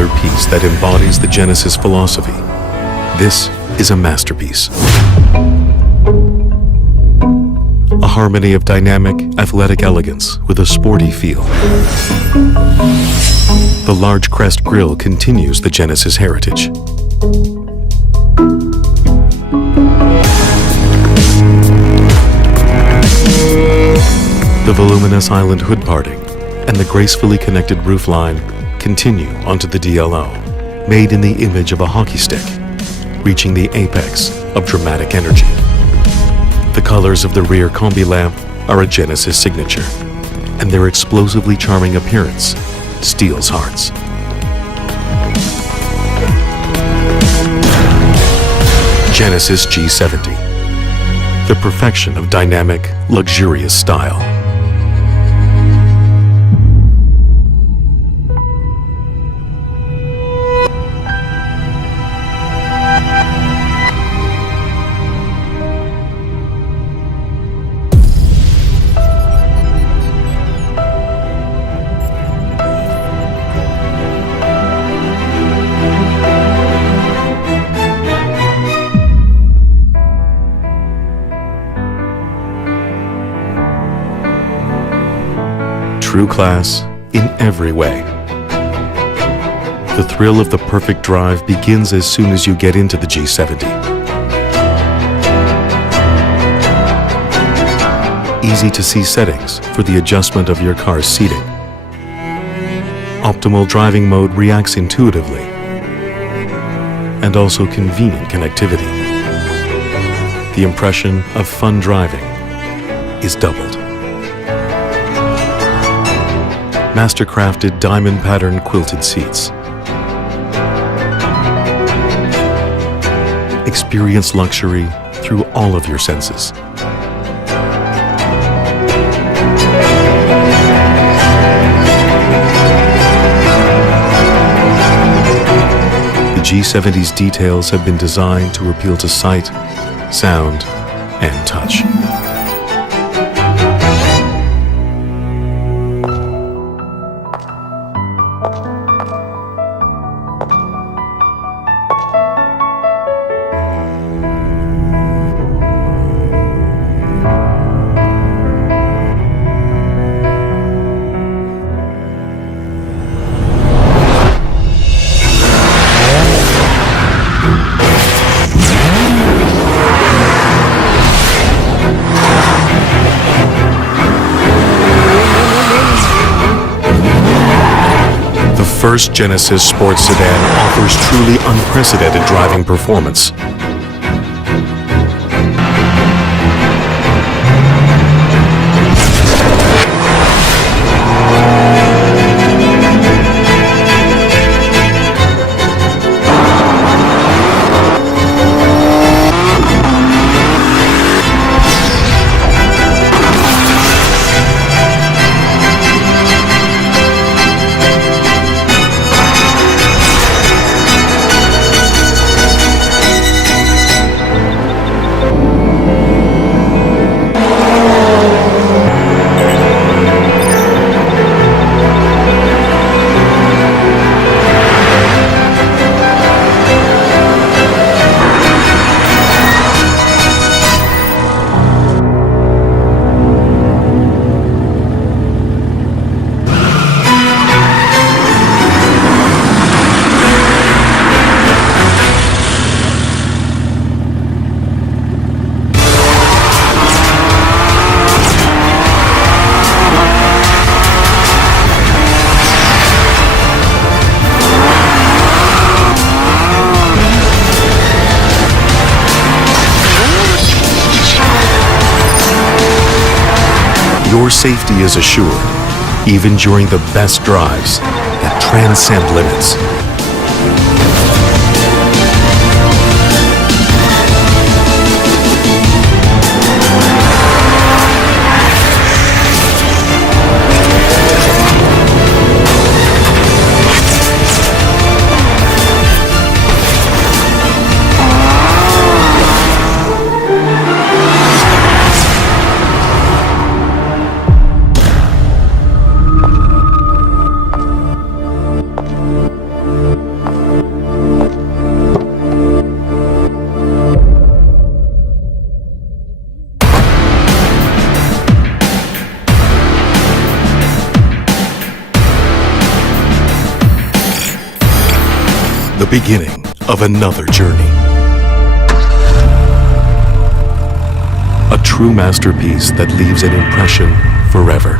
another piece that embodies the Genesis philosophy. This is a masterpiece. A harmony of dynamic, athletic elegance with a sporty feel. The large crest grille continues the Genesis heritage. The voluminous island hood parting and the gracefully connected roofline continue onto the DLO, made in the image of a hockey stick, reaching the apex of dramatic energy. The colors of the rear combi lamp are a Genesis signature, and their explosively charming appearance steals hearts. Genesis G70, the perfection of dynamic, luxurious style. True class in every way. The thrill of the perfect drive begins as soon as you get into the G70. Easy to see settings for the adjustment of your car's seating. Optimal driving mode reacts intuitively, and also convenient connectivity. The impression of fun driving is doubled. Mastercrafted diamond pattern quilted seats. Experience luxury through all of your senses. The G70's details have been designed to appeal to sight, sound, and touch. The first Genesis sports sedan offers truly unprecedented driving performance. Your safety is assured, even during the best drives that transcend limits. the beginning of another journey. A true masterpiece that leaves an impression forever.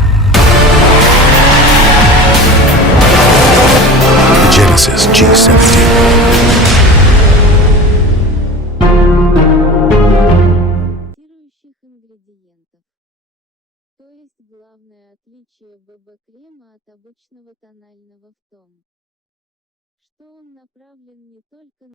The Genesis G70. Ингредиентов. То есть главное отличие ББ-крема от обычного тонального в том, что он направлен не только